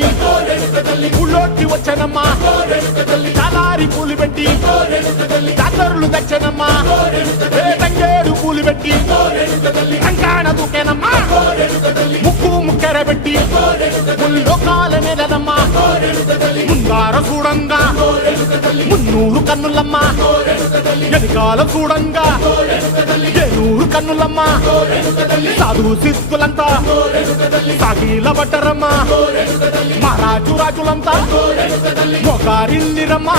పెట్టి ఊళ్ళోకి వచ్చానమ్మా చాలారి పూలు పెట్టి జాతరులు తెచ్చానమ్మా తంగేడు పూలు పెట్టి కంకాణ దూకేనమ్మా ముక్కు ముక్కెర పెట్టి ముల్లోకాల నెలనమ్మా ముందార చూడంగా మున్నూరు కన్నులమ్మా ఎనకాల చూడంగా ఏనూరు కన్నులమ్మా సాధువు సిద్ధులంతా సాగిల బట్టరమ్మా మహారాజు రాజులంతా మొగారిల్లిరమ్మా